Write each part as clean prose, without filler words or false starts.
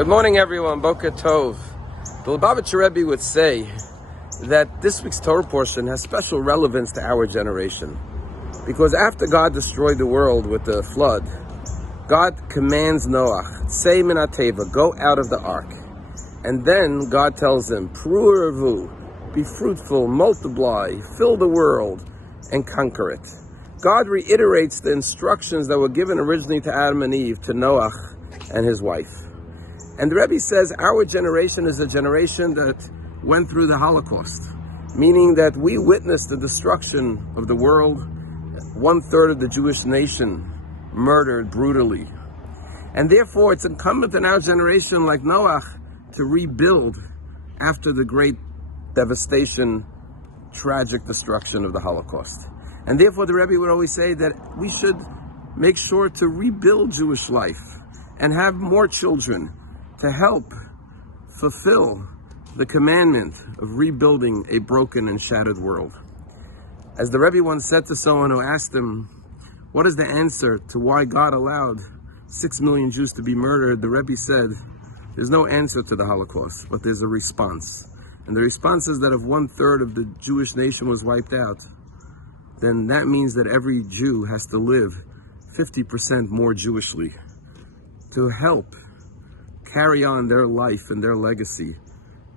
Good morning, everyone. Boker Tov. The Lubavitcher Rabbi would say that this week's Torah portion has special relevance to our generation, because after God destroyed the world with the flood, God commands Noach, "Say min hateva, go out of the ark." And then God tells him, "Pru uravu, be fruitful, multiply, fill the world, and conquer it." God reiterates the instructions that were given originally to Adam and Eve, to Noach and his wife. And the Rebbe says our generation is a generation that went through the Holocaust, meaning that we witnessed the destruction of the world, 1/3 of the Jewish nation murdered brutally. And therefore it's incumbent on our generation, like Noach, to rebuild after the great devastation, tragic destruction of the Holocaust. And therefore the Rebbe would always say that we should make sure to rebuild Jewish life and have more children to help fulfill the commandment of rebuilding a broken and shattered world. As the Rebbe once said to someone who asked him, what is the answer to why God allowed 6 million Jews to be murdered? The Rebbe said, there's no answer to the Holocaust, but there's a response. And the response is that if 1/3 of the Jewish nation was wiped out, then that means that every Jew has to live 50% more Jewishly to help carry on their life and their legacy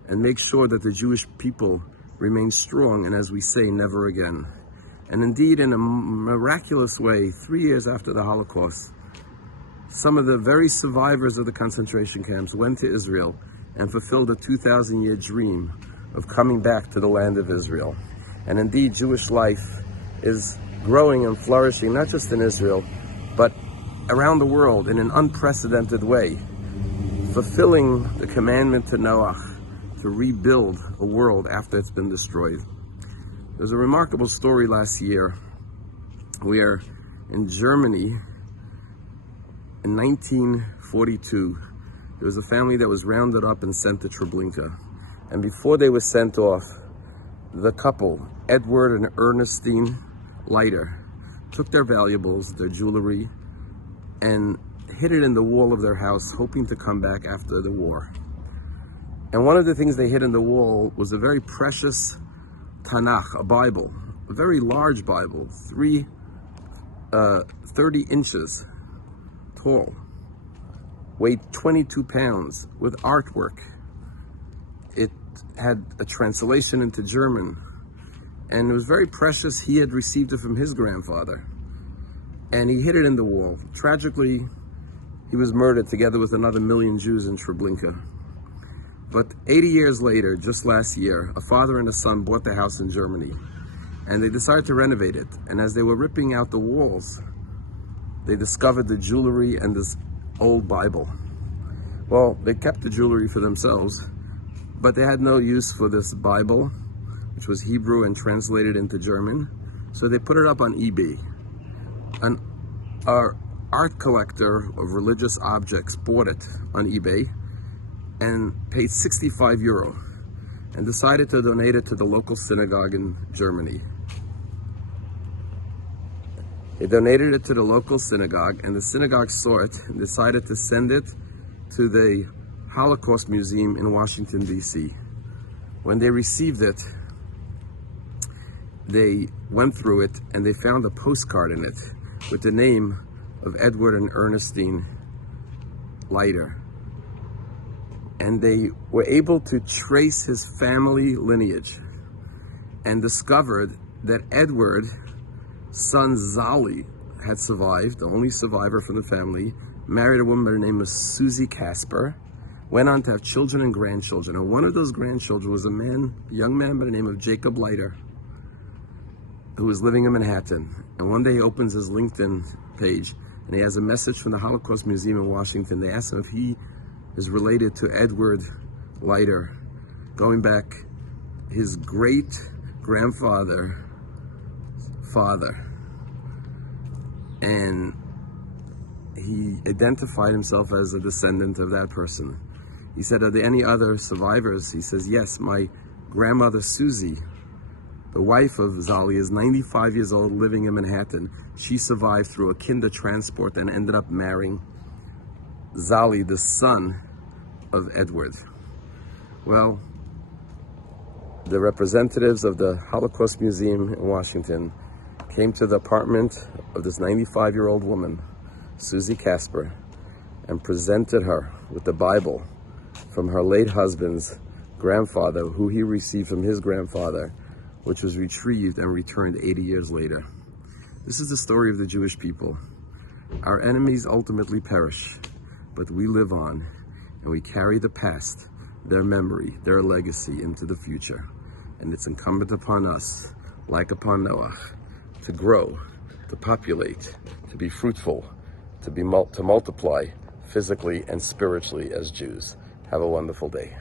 and make sure that the Jewish people remain strong and, as we say, never again. And indeed, in a miraculous way, 3 years after the Holocaust, some of the very survivors of the concentration camps went to Israel and fulfilled a 2,000-year dream of coming back to the land of Israel. And indeed, Jewish life is growing and flourishing, not just in Israel, but around the world in an unprecedented way, fulfilling the commandment to Noach to rebuild a world after it's been destroyed. There's a remarkable story last year where in Germany, in 1942, there was a family that was rounded up and sent to Treblinka. And before they were sent off, the couple, Edward and Ernestine Leiter, took their valuables, their jewelry, and hid it in the wall of their house, hoping to come back after the war. And one of the things they hid in the wall was a very precious Tanakh, a Bible, a very large Bible, 30 inches tall, weighed 22 pounds, with artwork. It had a translation into German, and it was very precious. He had received it from his grandfather, and he hid it in the wall. Tragically, he was murdered together with another 1 million Jews in Treblinka. But 80 years later, just last year, a father and a son bought the house in Germany, and they decided to renovate it. And as they were ripping out the walls, they discovered the jewelry and this old Bible. Well, they kept the jewelry for themselves, but they had no use for this Bible, which was Hebrew and translated into German. So they put it up on eBay. An art collector of religious objects bought it on eBay and paid 65 euro and decided to donate it to the local synagogue in Germany. They donated it to the local synagogue, and the synagogue saw it and decided to send it to the Holocaust Museum in Washington, D.C. When they received it, they went through it and they found a postcard in it with the name of Edward and Ernestine Leiter. And they were able to trace his family lineage and discovered that Edward's son Zali had survived, the only survivor from the family, married a woman by the name of Susie Casper, went on to have children and grandchildren. And one of those grandchildren was a young man by the name of Jacob Leiter, who was living in Manhattan. And one day he opens his LinkedIn page and he has a message from the Holocaust Museum in Washington. They ask him if he is related to Edward Leiter, going back his great-grandfather's father. And he identified himself as a descendant of that person. He said, are there any other survivors? He says, yes, my grandmother Susie, the wife of Zali, is 95 years old, living in Manhattan. She survived through a kinder transport and ended up marrying Zali, the son, of Edward? Well, the representatives of the Holocaust Museum in Washington came to the apartment of this 95-year-old woman, Susie Casper, and presented her with the Bible from her late husband's grandfather, who he received from his grandfather, which was retrieved and returned 80 years later. This is the story of the Jewish people. Our enemies ultimately perish, but we live on, and we carry the past, their memory, their legacy into the future. And it's incumbent upon us, like upon Noach, to grow, to populate, to be fruitful, to multiply physically and spiritually as Jews. Have a wonderful day.